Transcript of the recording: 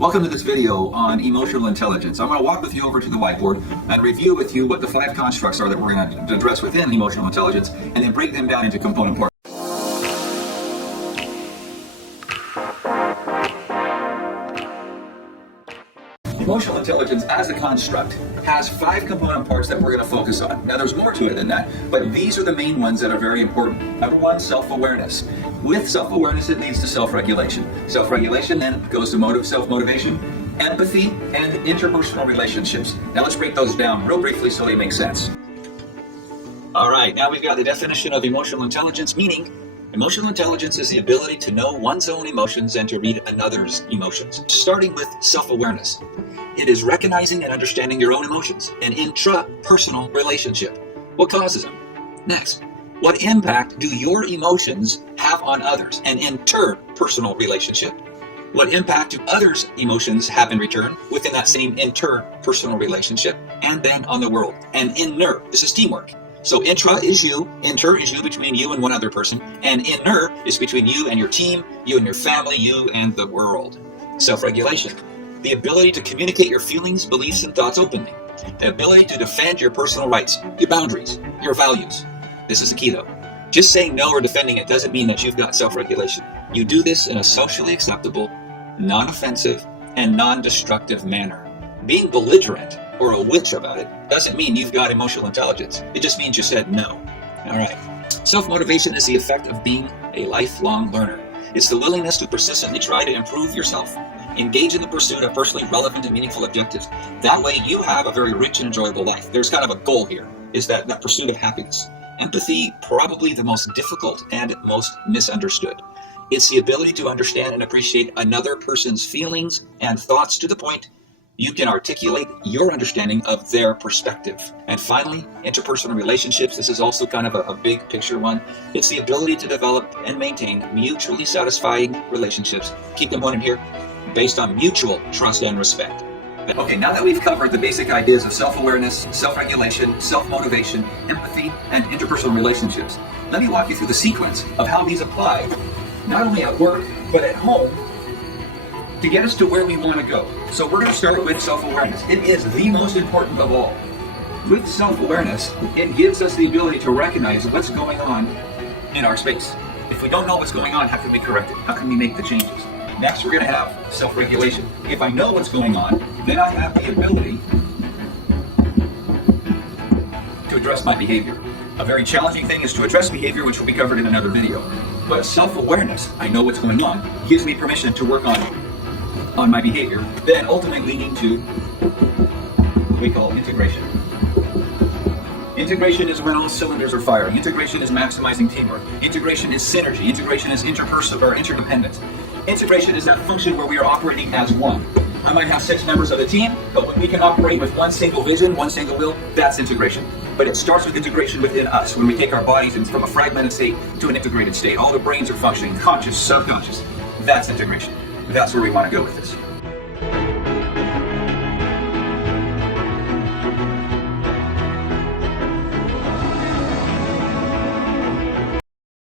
Welcome to this video on emotional intelligence. I'm going to walk with you over to the whiteboard and review with you what the 5 constructs are that we're going to address within emotional intelligence, and then break them down into component parts. Emotional intelligence as a construct has 5 component parts that we're going to focus on. Now there's more to it than that, but these are the main ones that are very important. Number 1, self-awareness. With self-awareness, it leads to self-regulation. Self-regulation then goes to self-motivation, empathy, and interpersonal relationships. Now let's break those down real briefly so they make sense. All right, now we've got the definition of emotional intelligence, meaning emotional intelligence is the ability to know one's own emotions and to read another's emotions. Starting with self-awareness. It is recognizing and understanding your own emotions, an intrapersonal relationship. What causes them? Next, what impact do your emotions have on others, an interpersonal relationship? What impact do others' emotions have in return within that same interpersonal relationship? And then on the world, an inner. This is teamwork. So intra is you, inter is you between you and one other person, and inner is between you and your team, you and your family, you and the world. Self-regulation. The ability to communicate your feelings, beliefs, and thoughts openly. The ability to defend your personal rights, your boundaries, your values. This is the key though. Just saying no or defending it doesn't mean that you've got self-regulation. You do this in a socially acceptable, non-offensive, and non-destructive manner. Being belligerent or a witch about it doesn't mean you've got emotional intelligence. It just means you said no. All right. Self-motivation is the effect of being a lifelong learner. It's the willingness to persistently try to improve yourself. Engage in the pursuit of personally relevant and meaningful objectives. That way you have a very rich and enjoyable life. There's kind of a goal here, is that pursuit of happiness. Empathy, probably the most difficult and most misunderstood. It's the ability to understand and appreciate another person's feelings and thoughts to the point you can articulate your understanding of their perspective. And finally, interpersonal relationships. This is also kind of a big picture one. It's the ability to develop and maintain mutually satisfying relationships. Key component here, based on mutual trust and respect. Okay, now that we've covered the basic ideas of self-awareness, self-regulation, self-motivation, empathy, and interpersonal relationships, let me walk you through the sequence of how these apply, not only at work, but at home, to get us to where we want to go. So we're going to start with self-awareness. It is the most important of all. With self-awareness, it gives us the ability to recognize what's going on in our space. If we don't know what's going on, how can we correct it? How can we make the changes? Next, we're going to have self-regulation. If I know what's going on, then I have the ability to address my behavior. A very challenging thing is to address behavior, which will be covered in another video. But self-awareness, I know what's going on, gives me permission to work on my behavior, then ultimately leading to what we call integration. Integration is when all cylinders are firing. Integration is maximizing teamwork. Integration is synergy. Integration is interpersonal or interdependence. Integration is that function where we are operating as one. I might have 6 members of the team, but when we can operate with one single vision, one single will, that's integration. But it starts with integration within us, when we take our bodies from a fragmented state to an integrated state. All the brains are functioning, conscious, subconscious. That's integration. That's where we want to go with this.